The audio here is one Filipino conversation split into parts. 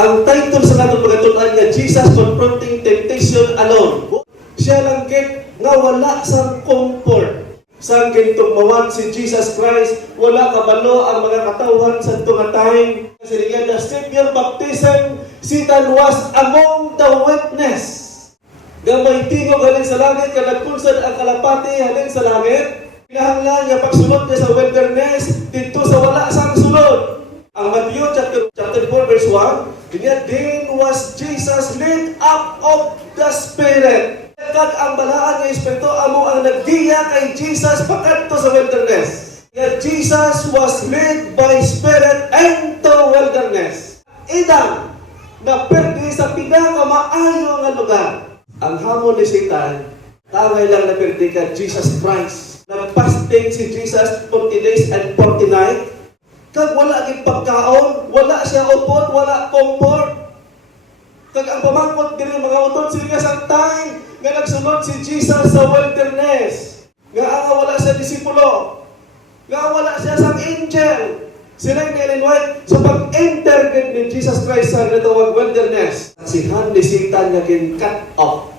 Ang title sa natong pagatunan nga Jesus confronting temptation alone. Siya lang git nga wala sa comfort. Sa gintong mawan si Jesus Christ, wala kabalo ang mga katawhan sa itong time. Kasi niya, the Savior baptism, Satan was among the witness. Gamay tingog halin sa langit, kanagpulsad ang kalapati halin sa langit. Pinahanglan niya pagsunod niya sa wilderness, dito sa wala sang sunod. Ang Matthew chapter 4 verse 1, kanya, then was Jesus led up of the Spirit. Kag ang balaan ng Espiritu amo ang nagdiya kay Jesus pakadto sa wilderness. Kaya Jesus was led by Spirit into wilderness. Idang na perdi sa pinakamaayo nga lugar. Ang hamon ni Satan, tangay lang na perdi ka Jesus Christ. Nagpasting si Jesus 40 days and 40 nights. Kag wala gid pagkaon, wala siya upod, wala comfort. Kag ang pamangkot diri mga utod sila sa time nga nagsunod si Jesus sa wilderness. Nga wala siya disipulo. Nga wala siya sang angel. Sila ni Ellen White sa pag-enter ni Jesus Christ sa natawag wilderness. Sihan ni Satan nga kin-cut off,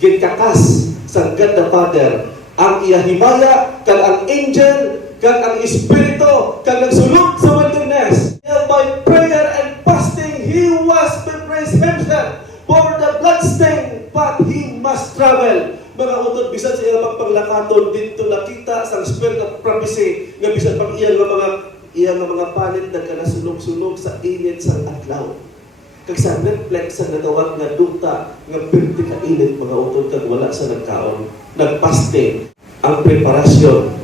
ginkakas sa God the Father. Ang iyahimaya kag ang angel kag ang espiritu kag nagsulod sa wilderness. By prayer and fasting, he was preparing himself for the blood-stained path he must travel. Mga utod, bisan sa iyang pagpaglakaton, dito nakita sa spirit of prophecy, nga bisan pag iyang mga palit na kanasunog-sunog sa init sa adlaw. Kag sa reflex sa natawag nga duta, nga pirti ka init, mga utod, kag wala sa nagkaon. Nagpasting ang preparasyon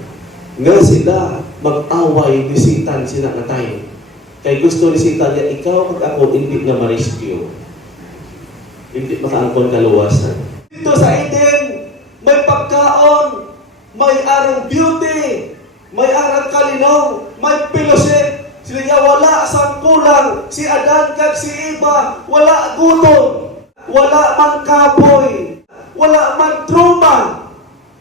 nga sila mag-away ni Satan sila nga tayo. Kay gusto ni Satan niya, ikaw kag ako hindi na ma-rescue. Hindi makaangkon kaluwasan. Dito sa Eden, may pagkaon, may arang beauty, may arang kalinong, may fellowship. Sila niya wala sang kulang. Si Adan kag si Eva, wala gutom, wala man kapoy, wala man trauma.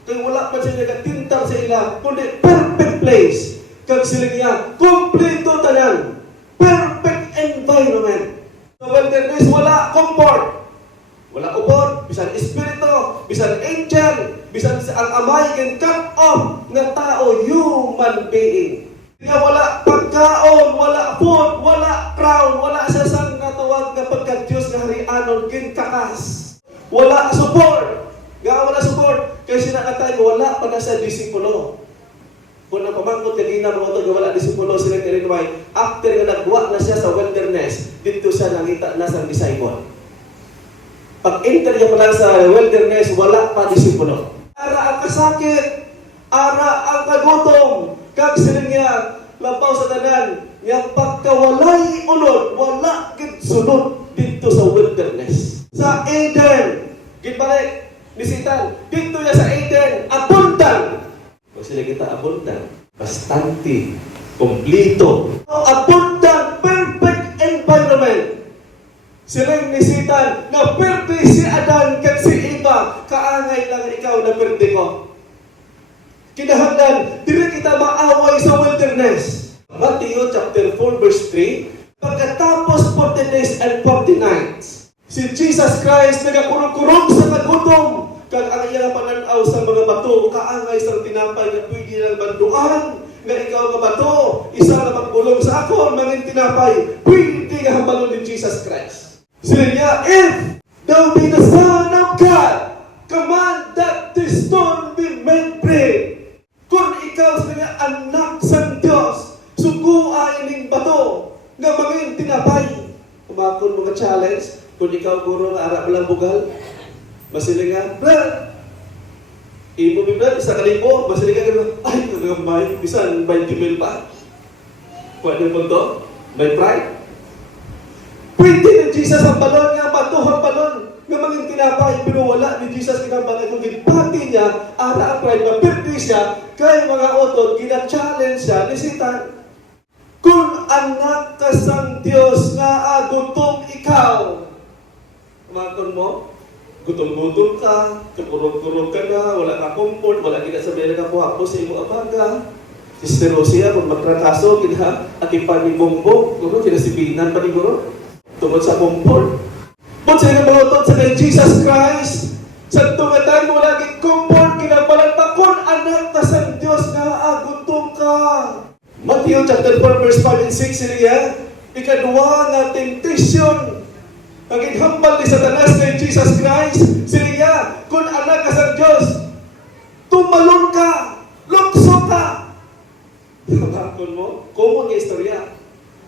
Kaya wala pa siya nagatintar sa ila, kundi perfect place. Kag sila niya, kompleto tanan. Perfect environment. Sa wilderness, wala comfort. Wala ubod, bisan espiritu, bisan angel, bisan ang amay can cut off ng tao, human being. Kaya wala pagkaon, wala food, wala crown, wala sa sang natawag na pagka-Diyos na harianon, kinkakas. Wala support. Nga wala support. Kaya sinakatay, wala pa na sa disipulo. Kung napamangkot kanina mga ito, wala disipulo sila ni Rinway, after nga nagwa na siya sa wilderness, dito siya nakita na sa disciple. Pag-enter niya pa lang sa wilderness, wala pa disipulo. Ara ang kasakit, ara ang kagutom, kag sila niya, lampaw sa tanan, nga pagkawalay unod, wala gid sunod dito sa wilderness. Sa Eden, gitbalik ni Satan, dito niya sa Eden, abundant. Kung sila kita abundant, bastante, kompleto. Abundant, perfect environment. Sila ni Satan, na perde si Adan kag si Eva, kaangay lang ikaw na perde ko. Kinahanglan, dili kita maaway sa wilderness. Matthew chapter 4 verse 3, pagkatapos 40 days and 40 nights, si Jesus Christ nagakurog-kurog sa kagutom, kag ang iyang pananaw sa mga bato, kaangay sa tinapay na pwede ng banduan, nga ikaw nga bato, isa na magbulong sa ako, mangin tinapay, pwede nga hambalon ni Jesus Christ. Sila niya, if thou be the Son of God, command that this stone be made bread. Kung ikaw sa nga anak sa Diyos, suguan ining bato, nga mangin tinapay. Kumakon mga challenge, kung ikaw guro nga arap lang bugal, masili nga, brad, imo mi brad, isa kalibo, masili nga gano'n, ay, kagamay, bisan, 20 mil pa. Pwede po to? May pride? Pwede na Jesus ang balon nga, patuhang balon, nga manging tinapay, pero wala ni Jesus kinabangay, kung ginpati niya, ara ang pride, mapirdi siya, kay mga otod, gina-challenge siya ni Satan. Kung anak ka sang Diyos nga gutom ikaw, kumakon mo, gutom-gutom ka, kakurog-kurog ka na, wala ka comfort, wala kita sabihin na kapuhapo sa imo abaga. Sister Rosia, kung magtrataso, at ipanibongbong, kung kinasibinan pa ni Guro. tungod sa comfort. But sila mga utod sa kay Jesus Christ, sa tungatan mo lagi comfort, kinabalantakon, anak ka sa Diyos nga agutom ka. Matthew chapter 4 verse 5 and 6 sila, ikadua nga temptation, naghambal ni Satanas kay Jesus Christ, sila, kung anak ka sa Diyos, tumalon ka, lukso ka. Nakakon mo, common nga istorya.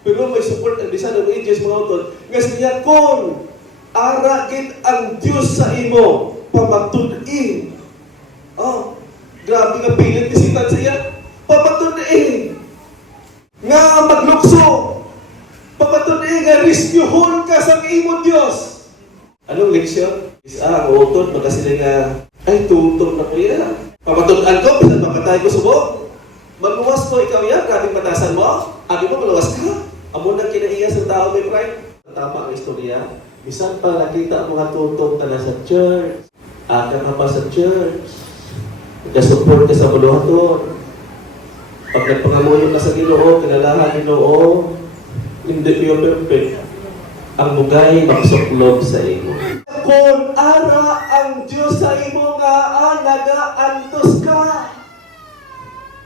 Pero may support ang bisa ng ages mga utod. Nga sila, kung aragit ang Diyos sa imo, pamatun-in. Oh, grabe nga pilit isitan siya. Pamatun-in. Nga maglukso. Pamatun-in nga rescuehon ka sa imo Diyos. Anong leksyon? Isa, ang utod, magkasila nga, ay, tutog na ko yan. Pamatun-an ko, bisan mamatay ko subok. Magluwas mo ikaw yan, grabing patasan mo. Abi mo, maluwas ka. Amo nang kinaiya sa tao, may pride. Tama ang istorya. Bisan pa nakita ang mga tutong na sa church. Aka ka pa sa church. Nagka-support ka sa maluhaton. Pag nagpangamuyo ka sa Ginoo, kinalahan Ginoo, hindi ko perfect. Ang mugay magsuklog sa imo. Kung ara ang Diyos sa imo nga nagaantos ka.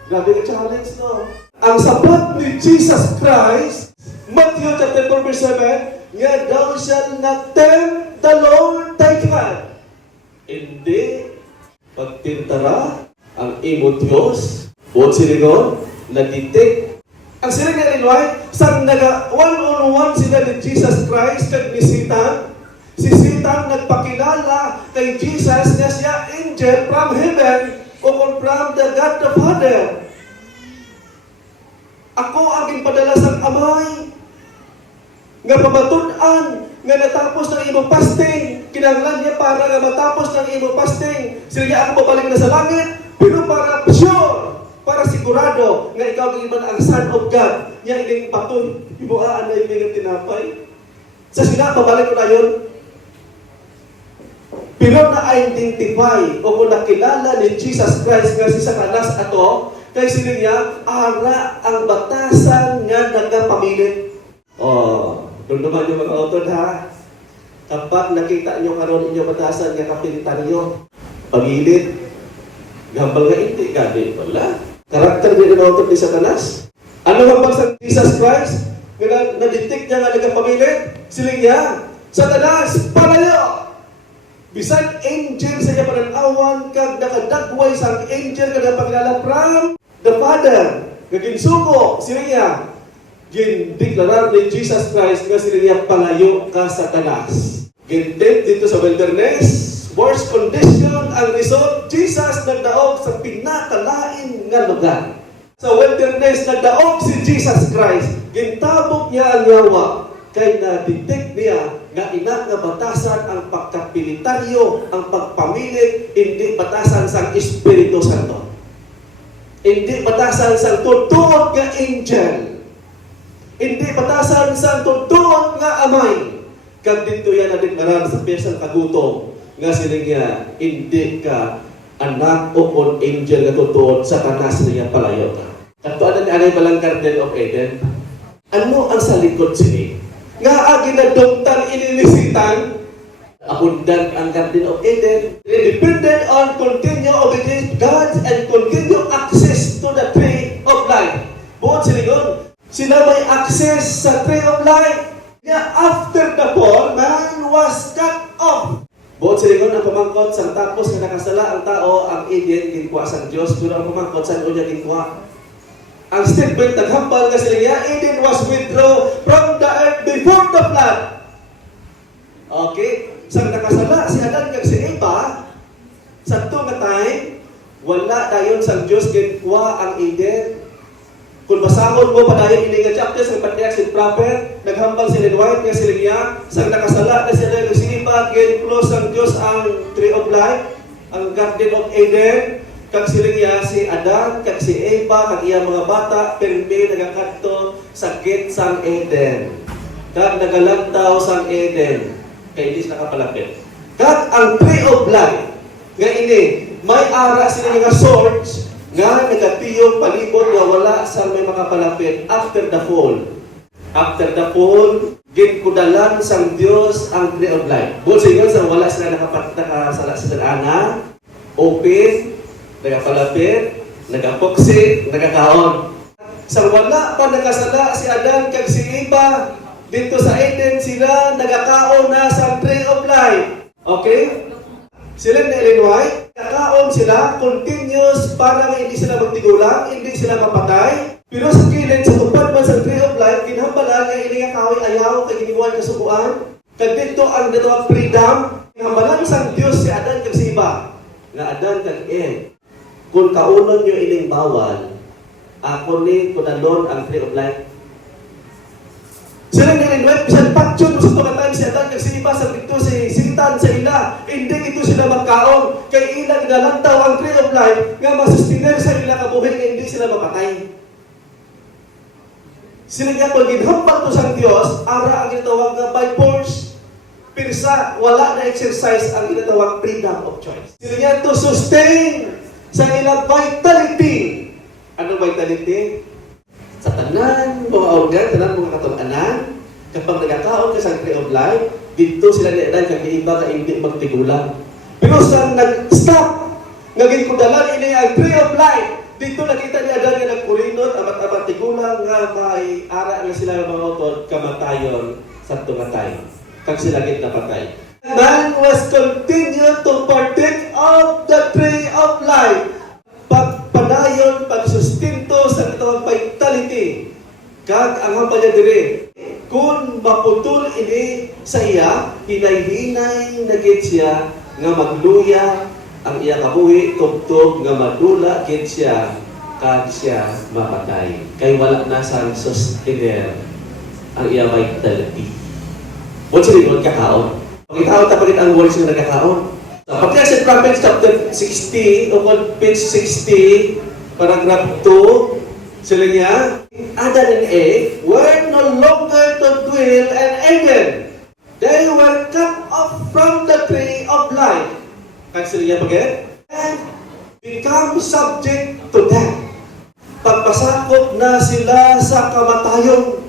Grabe ka challenge, no? Ang sapat ni Jesus Christ, Matthew chapter 4 verse 7, nga daw siya na-tempt the Lord thy God. Hindi pagtintara ang imo Diyos, buot siligon, nag-detect. Ang sila nga rinway, sa one-on-one sila ni Jesus Christ kag ni Satan. Si Satan nagpakilala kay Jesus na siya angel from heaven o from the God the Father. Ako ang ginpadala sa amay nga pamatunan nga natapos ng imong fasting. Kinahanglan niya para nga matapos ng imong fasting. Sila ako babalik na sa langit, pero para sure, para sigurado nga ikaw giban ang Son of God. Nga ining paton, ibuaan na ining tinapay. Sa sila, babalik ko na yun. Pero na-identify o kung nakilala ni Jesus Christ nga si Satanas ato, kay sila niya, ara ang batasan nga nagapamilit. Doon naman yung mga autor ha. Kapag nakita nyo karon inyong batasan nga kapilitan nyo, pamilit, gambal nga hindi, gadi wala. Karakter din ng autor ni Satanas. Ano hambal sa Jesus Christ? Na-detect niya nga nagapamilit, sila niya, Satanas, palayo! Bisan angel sa iya pananawan kag nakadagway sa angel kada pagkilala from the Father. Kaginsuko siya gindeklarar ni Jesus Christ nga sila palayo ka Satanas. Gintempt dito sa wilderness, worst condition ang result, Jesus nagdaog sa pinakalain nga lugar. Sa wilderness nagdaog si Jesus Christ, gintabok niya ang yawa kay na-detect niya nga ina nga batasan ang pagkapilitaryo, ang pagpamilit, hindi batasan sa Espiritu Santo. Hindi batasan sa tutuot nga angel. Hindi batasan sa tutuot nga amay. Kag dito yan na deklarar sa pesang kagutom nga sila nga, hindi ka anak o kon angel nga tutuot sa kanas niya palayo ka. At paano ni anay palang Garden of Eden? Ano ang sa likod sila? Nga ginadoktan inilisitan, abundant ang Garden of Eden. They depended on continued obedience to God and continued access to the tree of life. Buot sila sila may access sa tree of life. Nga after the fall, man was cut off. Buot sila ang pamangkot sa tapos na nakasala ang tao, ang Eden, ginkuha sa Diyos, pero ang pamangkot sa unya ginkuha. Ang statement naghambal nga sila niya, Eden was withdrawn from the earth before the flood. Okay? Sa nakasala si Adan kag si Eva, sa ito nga time, wala dayon sa Diyos ginkuha ang Eden. Kung basahon mo pa dahil ini nga chapters ng Patriarchs and Prophet, naghambal si White nga sila niya, sa nakasala na sila si Eva, close ang Diyos ang tree of life, ang Garden of Eden. Kag sila niya si Adan, kag si Eva, kag iya mga bata, permi nagakadto sa gate sang Eden. Kag nagalantaw sang Eden, kay hindi nakapalapit. Kag ang tree of life, nga ini, may ara sila nga swords, nga nagatiyong palibot nga wala sa may makapalapit after the fall. After the fall, ginkudalan sang Dios ang tree of life. Bukod sa ingon, sa wala sila nakasala sa dana, open, nagapalapit, nagapoksi, nagakaon. Sa wala pa nakasala si Adan kag si Eva, dito sa Eden sila nagakaon na sa tree of life. Okay? Sila na Illinois, nagakaon sila, continuous, para nga hindi sila magtigulang, hindi sila mapatay. Pero sa kilid, sa tupad man sa tree of life, kinhambalan nga ini nga kahoy ayaw kag giniwan kasubuan. Kag dito ang datawag freedom, kinhambalan sa Dios si Adan kag si Eva. Nga Adan kag Eve. Kung kaunon nyo ining bawal, ako ni kunalon ang tree of life. Sila nga rin, bisan patyon sa mga time si Adan kag si Eva sa dito si Satan sa ila, hindi ito sila magkaon. Kay ilang nalantaw ang tree of life nga masustiner sa ila kabuhi nga hindi sila mapatay. Sila nga kung ginhambal to sa Diyos, ara ang ginatawag na by force. Pirsa, wala na exercise ang ginatawag freedom of choice. Sila nga to sustain sa ilang vitality. Ano vitality? Sa tanan, mga organ, tanan mga katulanan, kapag nagkakaon ka sa tree of life, dito sila na kag iba ka hindi magtigulang. Pero sa nag-stop, naging kudalan ini ang tree of life, dito nakita ni Adan nga nagkurinot, amat-amat tigulang nga may ara nga sila mga utod, kamatayon sa tumatay. Kag sila git napatay. Man was continued to partake of the tree of life. Pagpadayon, pagsustinto sa itong vitality. Kag ang hampanya diri, kung maputol ini sa iya, hinay-hinay nagit siya nga magluya ang iya kabuhi, tugtog nga madula gid siya kag siya mapatay. Kay wala na sang sustainer ang iya vitality. What's the word kakaon? Pagkitaon tapagit ang words nga nagkakaon. Pagka sa Proverbs chapter 60 o page 60, paragraph 2, sila niya, Adan and Eve were no longer to dwell in Eden. They were cut off from the tree of life. Kag sila niya pagkat, and become subject to death. Pagpasakop na sila sa kamatayon.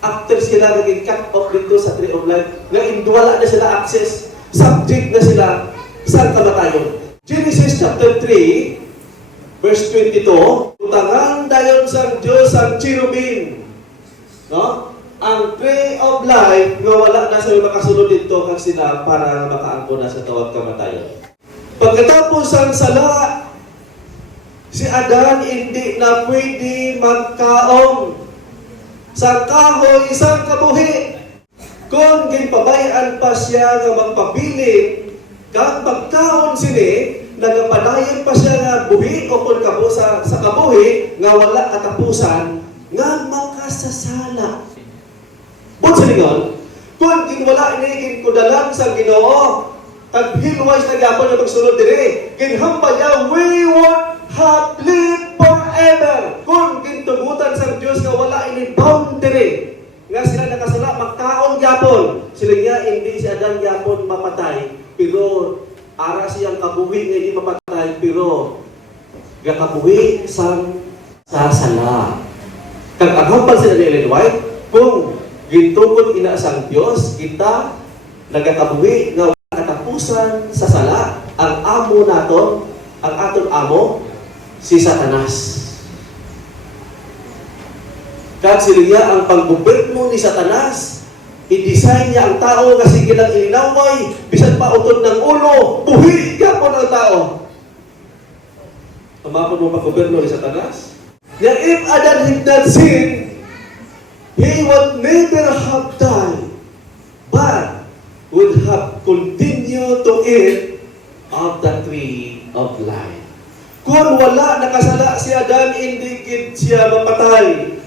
After sila naging cut off dito sa tree of life, nga indwala na sila access, subject na sila sa kamatayon. Genesis chapter 3, verse 22, utangan dayon sa Diyos ang cherubim. No? Ang tree of life nga wala na sila makasunod dito kag sila para makaangko na sa tawag kamatayon. Pagkatapos ang sala, si Adan hindi na pwede magkaon sa kahoy isang kabuhi. Kung ginpabayan pa siya nga magpabilit, kag pagkaon sini, nagapadayon pa siya nga buhi o kung kabo sa kabuhi, nga wala katapusan, nga makasasala. But sa lingon, kung ginwala ini ginkudalan sa Ginoo, kag hilways na gapon na magsunod diri, ginhambal niya, we would have lived forever. Kung gintugutan sa Diyos nga wala ini boundary, nga sila nakasala, magkaon gyapon. Sila nga hindi si Adan gyapon mapatay, pero ara siyang kabuhi nga hindi mapatay, pero gakabuhi sang sasala. Kag ang hambal sila ni Ellen White, kung gintugod ina sang Dios, kita nagakabuhi nga katapusan sa sala, ang amo naton, ang aton amo, si Satanas. Kag sila ang panggobyerno ni Satanas, i-design niya ang tao nga sige lang ilinaway, bisan pa utod ng ulo, buhi yapon ang tao. Tumapon mo panggobyerno ni Satanas? Now, if Adam did not sin, he would never have died, but would have continued to eat of the tree of life. Kung wala nakasala si Adan, hindi gid siya mapatay,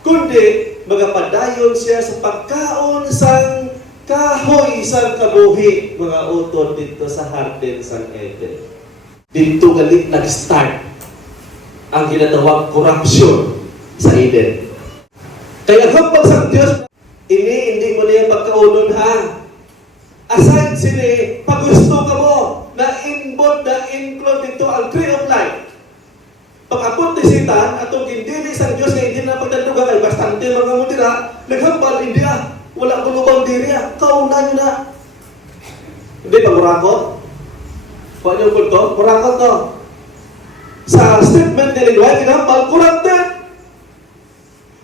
kundi magapadayon siya sa pagkaon sang kahoy sang kabuhi, mga utod dito sa Garden sang Eden. Dito galit nag-start ang ginatawag corruption sa Eden. Kaya hambal sa Diyos, hindi mo niya pagkaunon ha. Aside sini, pag gusto ka mo, na-involve, na-include dito ang tree of life. Pag-apot ni Satan, atong hindi sa Diyos na hindi na pagtandugan ay bastante mga mutira, naghambal, hindi diriya, kaunan na. Hindi ba murakot? Paano yung kulto? Murakot to. Sa statement ni White, kinahambal, corrupted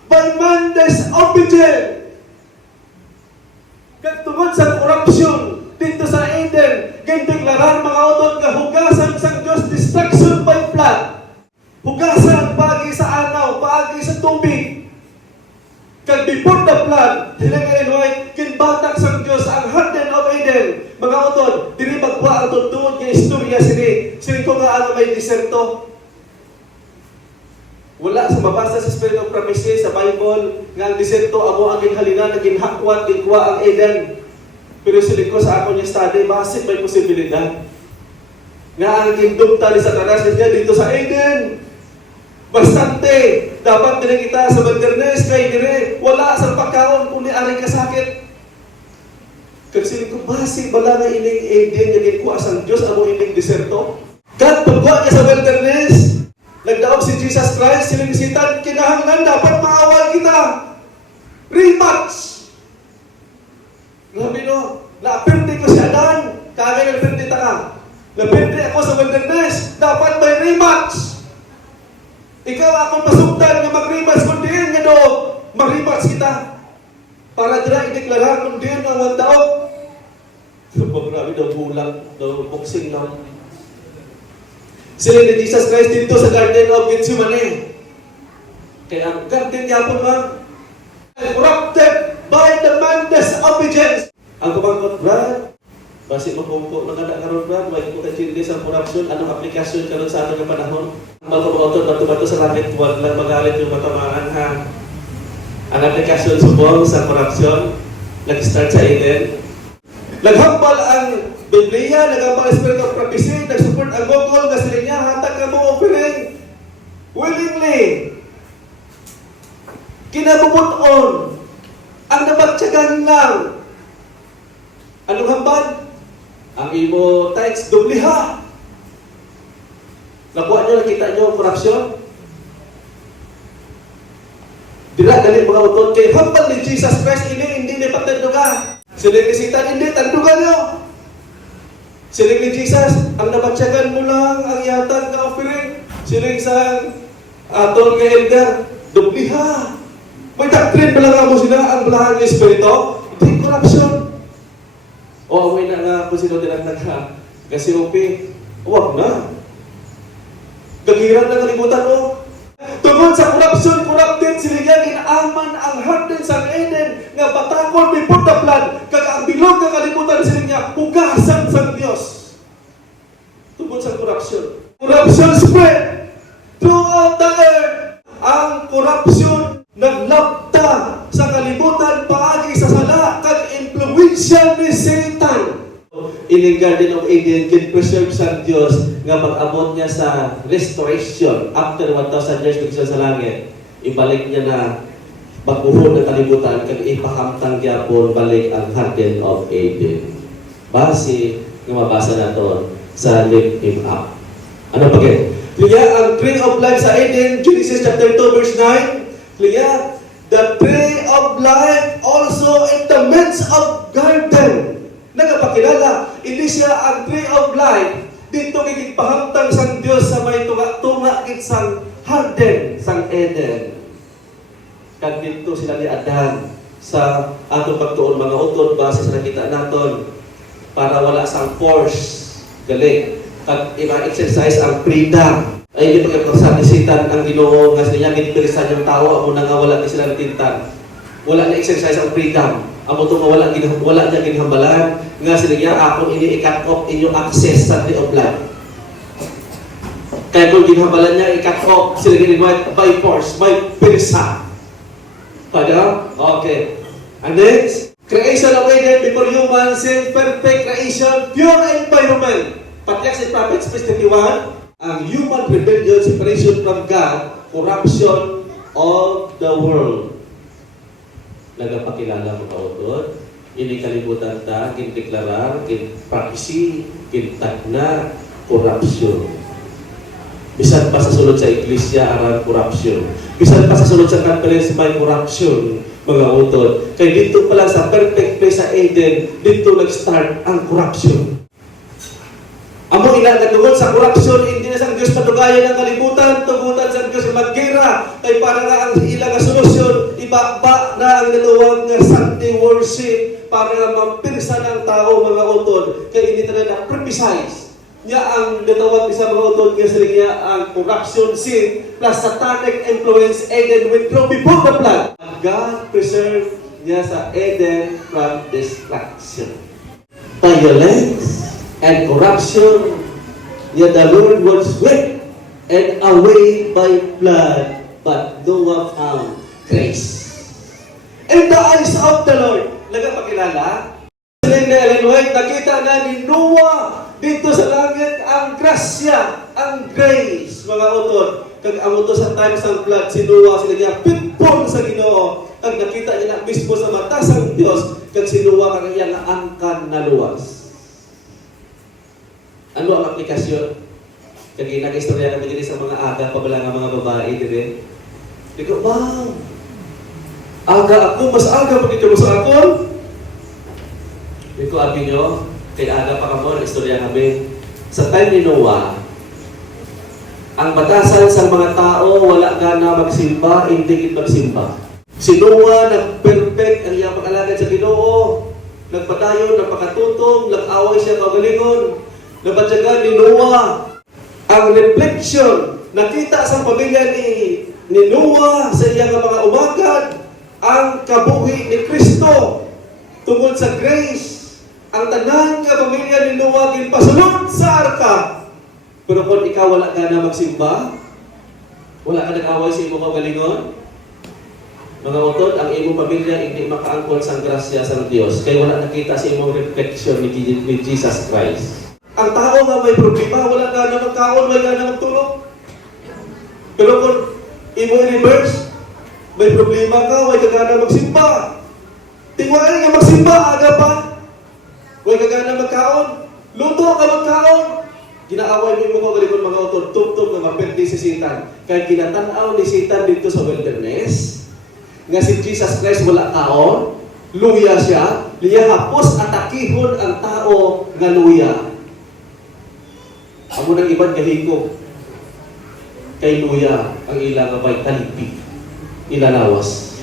by man's obedience. Tungod sa corruption dito sa Eden, gindeklarar mga utod nga hugasan sang Diyos, destruction by flood. Hugasan paagi sa anaw, paagi sa tubig. Kag before the flood, hinagay kinbatak sang Diyos ang Garden of Eden. Mga utod, dili magwa ang tutuod nga istorya sini ko nga ang may diserto. Wala sa mabasa sa Spirit of Prophecy sa Bible nga ang diserto amo ang ginhalinan na ginhakwat gikuha ang Eden. Pero siling ko sa ako niya study, masit may posibilidad nga ang kingdom ni Satanas niya dito sa Eden. Bastante, dapat din kita sa wilderness kay dire wala sa pagkaon kundi ari kasakit. Kasi ko basi bala nga ining Eden nga gikuha sang Dios amo ining diserto. Kad pagwa niya sa wilderness, nagdaog si Jesus Christ, siling sitan, kinahanglan dapat maawal kita. Rematch! Grabe no, napirti ko si Adan, kagay napirti ta ka. Napirti ako sa wilderness, dapat may rematch. Ikaw akong pasugdan nga mag-rematch kung diin nga do, mag-rematch kita. Para dira ideklara kung diin nga ang daog. Grabe daw bulang, daw boxing lang. Sila ni Jesus Christ dito sa Garden of Gethsemane. Kaya ang garden yapon man, corrupted by the man's obedience. Ang kumangkot, Brad, basi magpungko na kada karon Brad, may ko kachindi sa corruption, anong aplikasyon karon sa atong panahon? Magpapautot, bato-bato sa langit, huwag lang magalit yung matamaan ha. Ang aplikasyon subong sa corruption, nag-start sa Eden. Naghambal ang Biblia, naghambal ang Spirit of Prophecy, nag-support ang Google, na sila niya, hatag ka mo offering willingly. Kinabubuton, ang napagtsagan lang. Anong hambal? Ang imo tithes, dubliha. Nakuha nyo, nakita nyo ang korupsyon? Dila, galing mga utod kay hambal ni Jesus Christ, hindi patanduga. Siling ni Satan, hindi, tandugan nyo. Siling ni Jesus, ang napagtsagan mo lang, ang yatag na offering. Siling sa aton nga elder, dubliha. May doctrine pala mo sila ang belahan ng Espiritu, hindi corruption. O, may na nga kung sino din ang nagkasiupi. Huwag na. Gagiran na kalimutan mo. Tungkol sa corruption, corrupted sila yan, inaaman ang harden sa Eden, nga batakon before the flood, kag ang bilog nga kalimutan sila niya, hugasan sa Diyos. Tungkol sa corruption. Corruption spread throughout the earth. Ang corruption naglapta sa kalibutan paagi sa sala kag influential ni Satan. In the Garden of Eden, kin-preserve sa Diyos nga mag-abot niya sa restoration after 1,000 years pagkisa sa langit. Ibalik niya na pagbuhon ng kalibutan kag ipahamtang gyapon balik ang Garden of Eden. Base nga mabasa nato sa Lift Him Up. Ano pa kaya? Kaya ang tree of life sa Eden, Genesis chapter 2 verse 9, kaya the tree of life also in the midst of garden. Nagapakilala, hindi siya ang tree of life. Dito kikipahantang sang Diyos sa may tunga-tunga sang garden, sang Eden. Kag dito sila ni Adan sa atong pagtuon mga utod base sa nakita naton para wala sang force galing. Kag i-exercise ang freedom. Ay hindi pagkakasabisitan ang Ginoo nga siya ginipilisan yung tao amo na nga wala ni sila natintan. Wala na exercise ang freedom. Amo to nga wala niya ginhambalan nga sila niya akong ini-cut off inyong access sa tree of life. Kaya kung ginhambalan niya i-cut off sila ginawa by force, by pirsa. Pada? Okay. And next, creation of Eden before human sin, perfect creation, pure environment. Patiyak si Prophets 51, ang human rebellion, separation from God, corruption of the world. Nagapakilala mo kautod, ini kalibutan ta, kindeklarar, kinprophecy, kintagna, corruption. Bisan pa sa sulod sa iglesia, aran corruption. Bisan pa sa sulod sa conference, may corruption. mga utod. Kaya dito pa lang sa perfect place sa Eden, dito nag-start ang corruption. Amo ina tungod sa corruption, hindi na sang Dios padugayan ang kalibutan, tugutan sa Dios maggira, kay para nga ang ilang solusyon, ibaba na ang naluwag nga Sunday worship para nga mapirsa ng tao mga utod. Kaya hindi na precise niya ang natawag sa mga utod nga sila niya ang corruption, sin, plus satanic influence, Eden withdraw before the flood. God preserved niya sa Eden from destruction. Violence and corruption, yet the Lord was swept and away by blood, but Noah found grace in the eyes of the Lord. Nagpakilala? Sila Ellen White, nakita na ni Noah dito sa langit ang grasya, ang grace, mga utod. Kag amo to sa times ng flood, si Noah sila niya pitpon sa Ginoo. Kag nakita niya na mismo sa mata sa Dios, kag si Noah kag iya nga angkan na luwas. Ano ang aplikasyon? Kaya nag-istorya kami din sa mga aga, pabala nga mga babae din. Di ko, wow! Aga ako, mas aga pag ito sa ako. Di ko, abi nyo, kaya aga pa kamo, nag-istorya kami. Sa time ni Noah, ang batasan sa mga tao, wala ka na magsimba, hindi magsimba. Si Noah, nag-perfect ang iyang pag-alagad sa Ginoo, nagpadayon, nagpakatutong, nag-away siya kagalingon, nabatyagan ni Noah ang reflection, nakita sa pamilya ni Noah sa iyang mga umagad, ang kabuhi ni Kristo tungkol sa grace. Ang tanan nga pamilya ni Noah ginpasulod sa arka. Pero kung ikaw wala ka na magsimba, wala ka nag-away sa imong kagalingon, mga utod, ang imong pamilya hindi makaangkol sa grasya sa Dios kaya wala nakita sa imong reflection ni Jesus Christ. Ang tao nga may problema, wala ka na magkaon, wala ka na magtulog. Pero kung imo i-reverse, may problema ka, wala ka na magsimba. Tingwaan nga magsimba, aga pa. Wala ka na magkaon. Luto ka magkaon. Ginaaway mo mo kalikon mga utod, tugtog na mapirdi si Satan. Kaya ginatanaw ni Satan dito sa wilderness, nga si Jesus Christ wala kaon, luya siya, liya hapos atakihon ang tao nga luya. Amo nang ibang kahiko kay Luya ang ilang abay talipig ilalawas.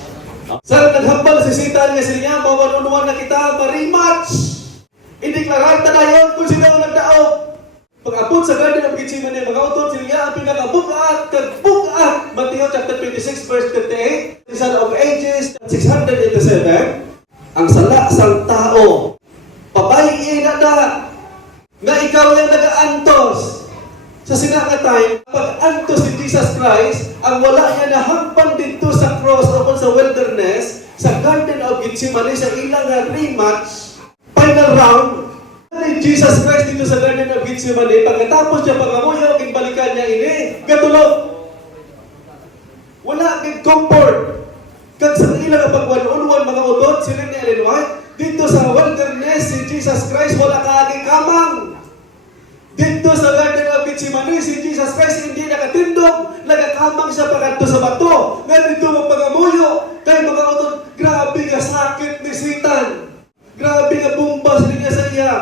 Sa naghambal si Satan nga siya, mawanunuan na kita ma-rematch. Ideklarad ta dayon kung sino ang nagdaog. Pag-abot sa Garden of Gethsemane, mga utod siya ang pinakabukat kag bukat. Matthew chapter 26 verse 38, the Son of Ages 687, ang sala sang tao pabayin na nga ikaw yung nag-aantos sa sinakatay, pag-antos ni Jesus Christ, ang wala niya na hampan dito sa cross o sa wilderness, sa Garden of Gethsemane, sa ilang rematch, final round, ni Jesus Christ dito sa Garden of Gethsemane, pagkatapos niya pangamuyaw, balikan niya ini, katulog. Wala kang comfort. Kag sa ilang pag-one-on-one mga utod, sila ni Ellen White, dito sa wilderness, si Jesus Christ, wala kaaging kamang. Dito sa Garden of Gethsemane, si Jesus Christ hindi nakatindog, nagakamang siya pagkanto sa bato. Nga dito magpangamuyo, kay mga utod, grabe nga sakit ni Satan. Grabe nga bumbas niya sa iya.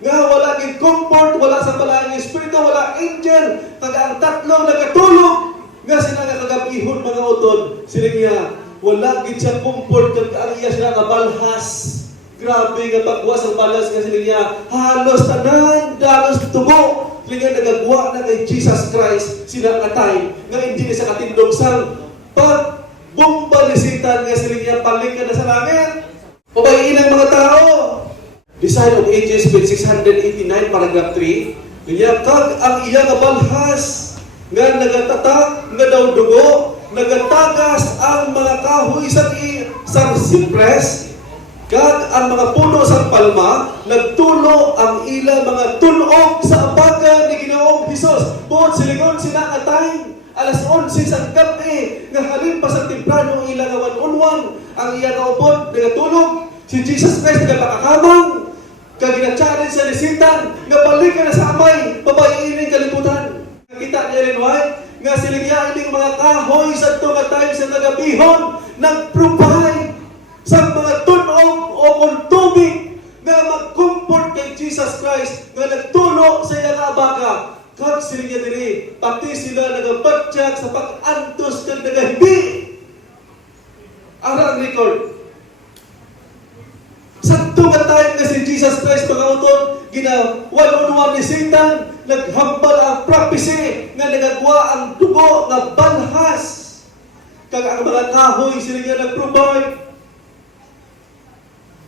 Nga wala kang comfort, wala sa palang espiritu, wala angel, kag ang tatlo nagatulog. Nga sila nga kagabihon mga utod, sila niya, wala gid siya comfort, kag ang iya sila kabalhas. Grabe nga pagwas ang balas nga sila niya, halos tanan, dalos tubo. Sila nga nagagawa na kay Jesus Christ, sila katay, nga hindi na sa katindog sang pagbomba ni Satan, nga sila niya paling na sa langit. Pabayin ang mga tao. Design of Ages, page 689, paragraph 3, niya, kag ang iya nga balhas, nga nagatatak, nga daw dugo, nagatagas ang mga kahoy sa sipres, kag ang mga puno sa palma, nagtulo ang ilang mga tunog sa abaga ni Ginoong Hesus. Buot silingon sinakatay, alas 11 sa gabi, nga halin pa sa temprano ilang one-on-one, ang iya kaupod, nagatulog, si Jesus Christ nagpakakamang, kag gina-challenge sa Satan, nga balik ka na sa amay, babayin ng kalibutan. Kita niya rin, nga siligyan ng mga kahoy sa tunga time sa nagabihon, nag-provide sa mga tunog o kung tubig nga mag-comfort kay Jesus Christ nga nagtulo sa iyang abaga. Kag sila niya diri, pati sila nagabatyak sa pag-antos kag nagahibi. Ara ang record. Sakto nga time nga si Jesus Christ mga utod, gina-one-on-one ni Satan, naghambal ang prophecy nga nagagwa ang dugo nga balhas. Kag ang mga kahoy sila nga nag-provide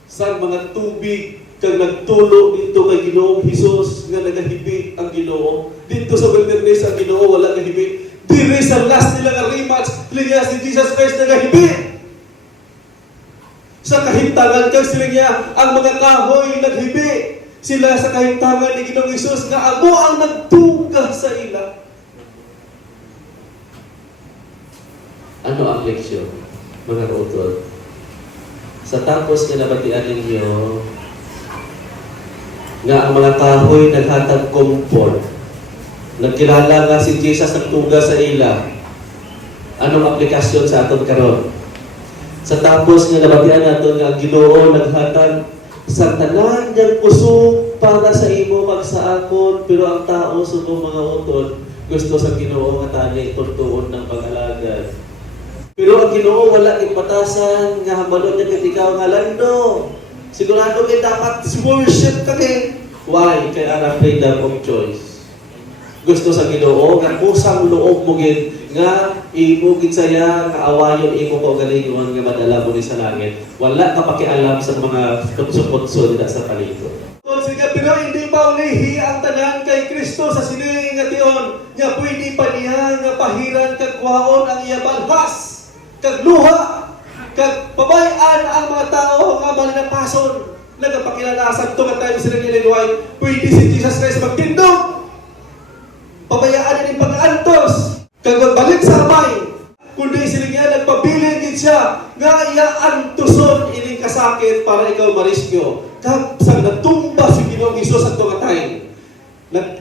sa mga tubig kag nagtulo dito kay Ginoong Hesus nga nagahibi ang Ginoo. Dito sa wilderness ang Ginoo wala nagahibi. Diri sa last nila nga rematch, sila si Jesus Christ nagahibi. Sa kahintangan kag sila niya ang mga kahoy naghibi. Sila sa kahintangan ni Ginoong Hesus nga amo ang nagtuga sa ila. Ano ang leksyon, mga utod? Sa tapos na nabatian ninyo, nga ang mga kahoy naghatag comfort. Nagkilala nga si Jesus ang tuga sa ila. Anong aplikasyon sa aton karon? Sa tapos nga nabatian naton nga ang Ginoo naghatag sa tanan niyang kusog para sa imo kag sa akon, pero ang tao suno mga utod gusto sa Ginoo nga tani tutuon ng pag-alagad. Pero ang Ginoo wala ipatasan nga hambalon niya kay ikaw nga lando. Sigurado kay dapat worship ka kay. Why? Kay ara freedom of choice. Gusto sa Ginoo nga kusang loob mo gid nga imo gid saya kaawayon imo ko galingon nga madala mo ni sa langit. Wala ka pakialam sa mga kutso-kutso dito sa palibot. Sige, pero hindi pa ulihi ang tanan kay Kristo sa sining nga tion. Nga pwede pa niya nga pahiran kag kuhaon ang iya balhas. Kag luha, kag pabayaan ang mga tao nga mananapason. Nagapakilalasan ito nga tayo sila nililuay. Pwede si Jesus Christ magtindog. Pabayaan din pag-antos. Kag magbalik sa amay. Kundi sila nga nagpabilin din siya nga iya-antuson ining kasakit para ikaw mariskyo. Kag sa natumba si Ginoong Hesus at ito nga tayo.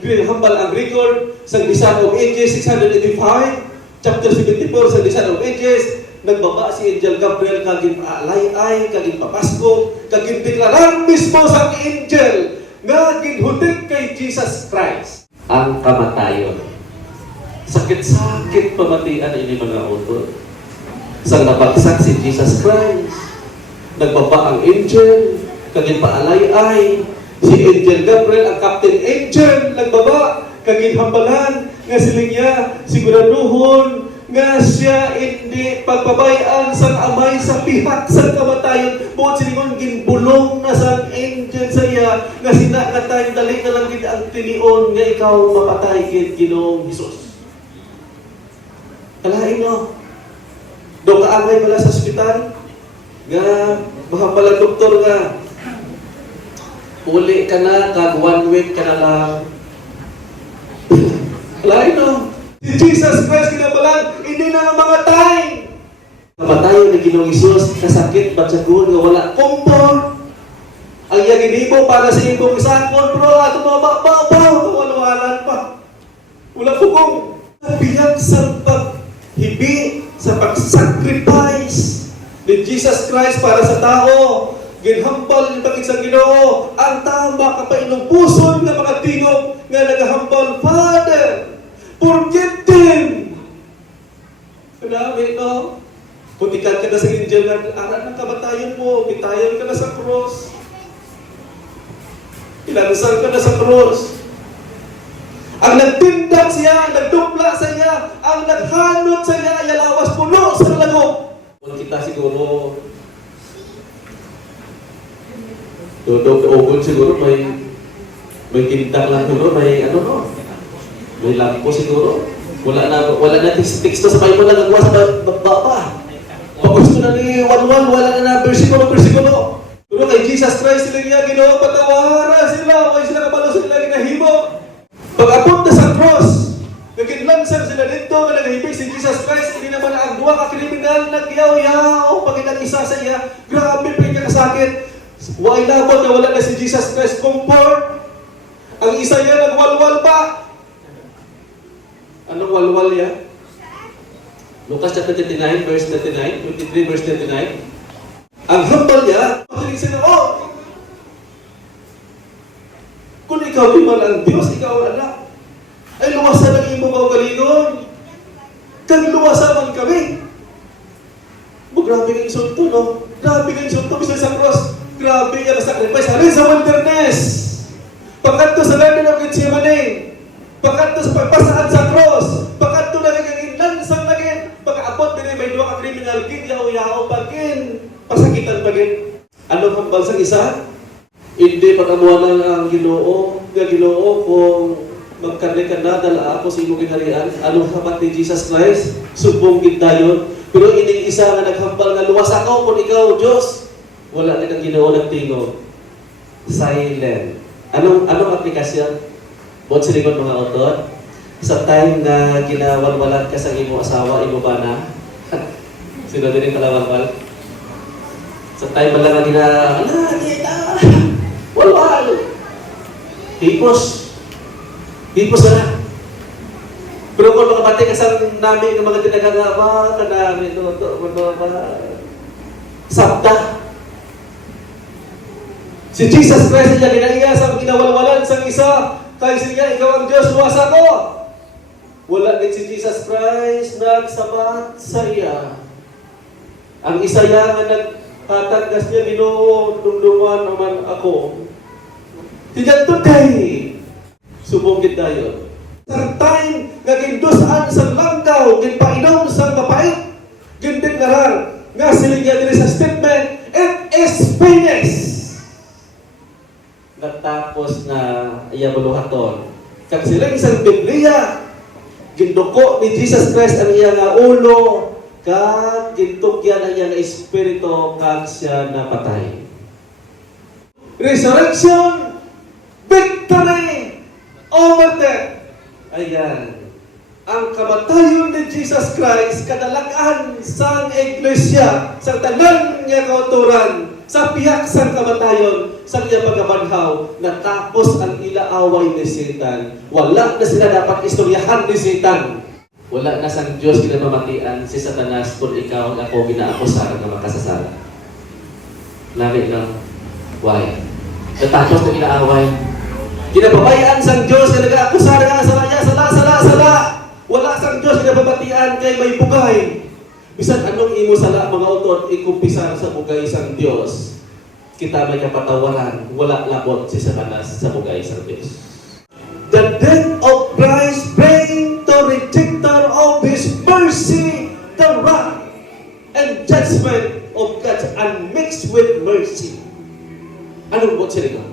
Naghambal ang record sa Lisan of Ages 685, chapter 74 sa Lisan of Ages. Nagbaba si Angel Gabriel kagin alay-ay, kagin papasko, kagin deklarar mismo sa angel nga ginhutik kay Jesus Christ Ang kamatayon. Sakit-sakit pamatian ini mga utod. Sa nabagsak si Jesus Christ, nagbaba ang angel, kagin paalay-ay, si Angel Gabriel, ang Captain Angel, nagbaba, kagin hambalan, nga siling niya, siguraduhon, nga siya hindi pagbabayaan sa amay sa pihak sa kamatayon. Buot silingon ginbulong na sa angel sa iya, nga sinakatay, dali na lang gid ang tinion, nga ikaw mapatay kay Ginoong Hesus. Kalain no? Do kaangay pala sa ospital, nga mahambalang doktor nga, uli ka na, kag 1 week ka na lang. Kalain no? Si Jesus Christ kinabalan, hindi na mamatay. Kamatayon ni Ginoong Hesus, kasakit, batsagon, nga wala comfort. Ang iya ginhibo para sa imong isakon, bro, ato mga babaw, walwalan pa. Wala pugong. Biyag sa paghibi, sa pag-sacrifice ni Jesus Christ para sa tao. Ginhambal ni pagkit sa Ginoo, ang tama kapainom puson nga mga tingog nga nagahambal, Father, forgive them. Grabe, no? Putikan ka na sa angel na aral ng kamatayon mo, bitayan ka na sa cross. Ilansal ka na sa cross. Ang nagtindak siya, ang nagdupla sa iya, ang naghanot sa iya, ay alawas puno sa lago. Kung kita siguro, dudog-ugod siguro, may tindak lang siguro, may ano no? May lampo siguro. Wala na teksto sa Bible lang nagawa sa baba. Pag gusto na ni Wanwan, wala na bersikulo. Pero kay Jesus Christ sila niya Ginoo patawara sila, kay sila kabalo sila ginahimo. Pag abot na sa cross, nagkinlansan sila dito nga nagahibig si Jesus Christ, hindi naman ang duwa ka kriminal nagyaw-yaw pag inang isa sa iya. Grabe pa yung kasakit. Why labot na wala na si Jesus Christ comfort. Ang isa niya nagwalwal pa. Anong walwal yan? Lucas chapter 39, verse 39, 23, verse 39. Ang hambal niya, pagkalisin na, kung ikaw di man ang Diyos, ikaw ang anak, ay luwasan ang imo kaugalingon. Kang luwasan man kami. Grabe ang insulto, no? Grabe ang insulto, bisa sa cross. Grabe ang sacrifice. Halin sa wilderness. Pagkanto sa Garden of Gethsemane. Pagkanto sa pagpasaan sa cross. Pagkanto na kagaginlan sa lagin. Pagkaabot din may duwa ka criminal, yaw-yaw pagin. Pasakitan pagin. Ano kang bansang isa? Hindi pagkamuanan ang Ginoo. Ginoo kung magkarne ka na, dala ako sa imong ginharian. Ano kapat ni Jesus Christ? Subong gindayon. Pero ining isa nga naghambal nga luwas ako kung ikaw, Diyos. Wala na kang Ginoo nagtingog. Silent. Anong aplikasyon? Buot silingon mga autor. Sa time na ginawalwalan ka sa imo asawa, imo ba na? Sino din yung kalawalwal? Sa time ba lang nga kita! Walwal! Hipos na. Pero kung makapati ka sa namin ng mga tinagangama, kanami, sabta. Si Jesus Christ niya ginaiya sa ginawalwalan sa isa, kaya siya, ikaw ang Diyos, luwas ako. Wala din si Jesus Christ nagsabat sa iya. Ang isa niya nga naghatagdas niya, Ginoo, dumduman naman ako. Tiyan today, subong tayo. Sa time nga gindusan sa langkaw, ginpainom sa kapait, gindeklarar nga siligya din sa statement, it is finished. Natapos na iyabuluhaton. Kag silang isang Biblia, ginduko ni Jesus Christ ang iya nga ulo, kag gintukyan ang iya nga espiritu, kag siya napatay. Resurrection, victory over death. Ayan. Ang kamatayon ni Jesus Christ, kadalakan sa iglesia, sa tanan niya kauturan, sa piyak sa kamatayon, sa iya pagabanhaw, natapos ang ilaaway ni Satan. Wala na sila dapat istoryahan ni Satan. Wala na sang Diyos kinamamatian si Satanas kung ikaw ang ako ginaakusahan na makasasala. Lari lang. Why? Natapos na inaaway. Kinababayaan sang Diyos na nag-aakusahan nga sa kanya, sala. Wala sang Diyos kinababatian kay may bugay. Bisan anong imo sala mga utot ikumpisar sa bugay sang Diyos, kita may kapatawaran, wala labot si Satanas sa bugay sang Diyos. The death of Christ praying to rejecter of His mercy, the wrath and judgment of God unmixed with mercy. Anong buot sila ko?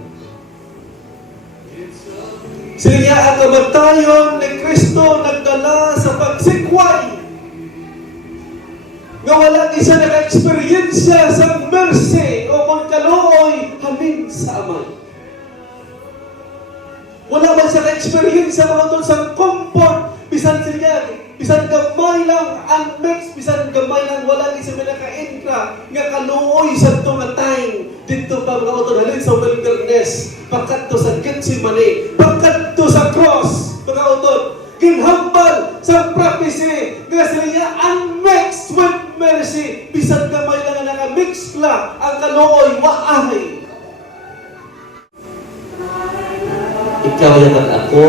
Sila niya ang kamatayon ni Kristo nagdala sa pagsikway nga wala di siya naka-experiensya sa mercy o magkaluoy halin sa Amay. Wala man siya ka-experiensya mga tol sa comfort, bisan siya, bisan gamay lang ang mix, bisan gamay lang wala di siya naka-intra nga kaluoy sa ito na time dito pa mga tol halin sa wilderness, pagkadto sa Gethsemane, pagkadto sa cross, mga tol ginhambal sa prophecy nga sila niya unmixed with mercy. Bisan gamay lang nga naka-mix lang ang kaluoy waahay. Ikaw yan at ako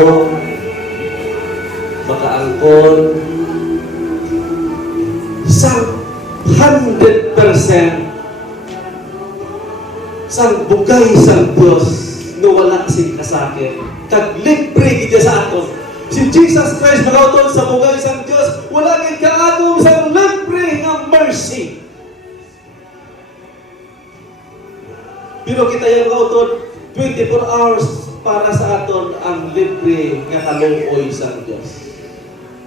makaangkon sa 100% sa bugay sa Diyos na wala sing kasakit. Kag libre gid sa aton. Si Jesus Christ makauton sa bugay sa Diyos, wala gid kaatom sa libre nga mercy. Pero kita yung makauton 24 hours para sa aton ang libre nga kaluoy sa Diyos.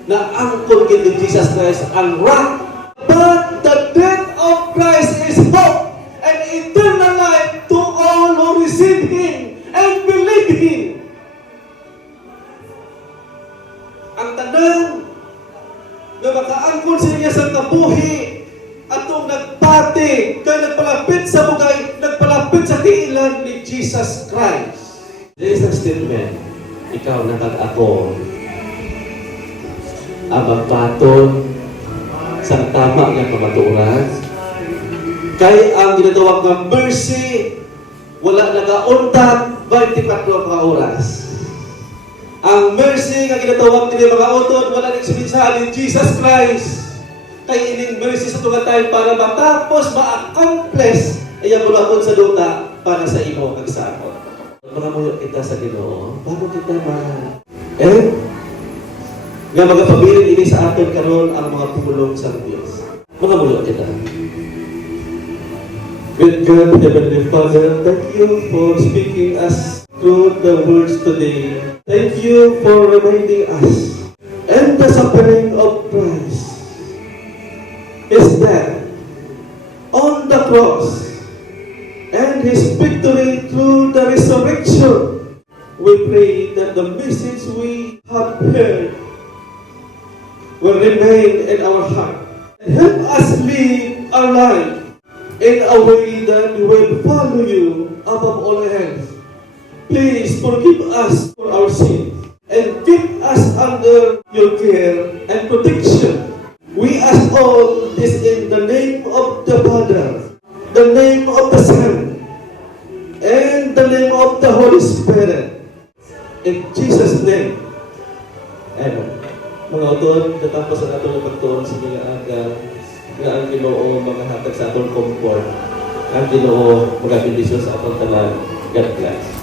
Na angkon gid ni Jesus Christ ang wrath, but the death of Christ is hope and eternal life to all who receive Him and believe Him. Ang tanan na makaangkon sa niya sa kabuhi atong nagpati kaya nagpalapit sa bugay, nagpalapit sa tiilan ni Jesus Christ. There is a statement, ikaw na ako ang magpaton sa tama nga kamatuoran Kay ang ginatawag ng mercy, wala nakauntat 24 ka oras. Ang mercy nga ginatawag nila mga utod, wala nagsuminsahan ni Jesus Christ. Kay ining mercy sa tunga tayo para matapos, ma-accomplish, ay ang bulakon sa duta para sa imo kag sa ako. Mga muyo kita sa Ginoo, paano kita nga magapabilin ini sa aton karon ang mga pulong sa Diyos. Mga muyo kita. With God, Heavenly Father, thank you for speaking us through the words today. Thank you for reminding us. And the suffering of Christ is that on the cross and His victory through the resurrection. We pray that the message we have heard will remain in our heart and help us live our life in a way that we will follow you above all else. Please forgive us for our sins and keep us under your care and protection. We ask all this in the name of the Father, the name of the Son, and the name of the Holy Spirit. In Jesus' name. Amen. Mga utod, natapos ang atong pagtuon sa mga aga nga ang Ginoo maghahatag sa atong comfort. Ang Ginoo magabindisyon sa atong tanan. God bless.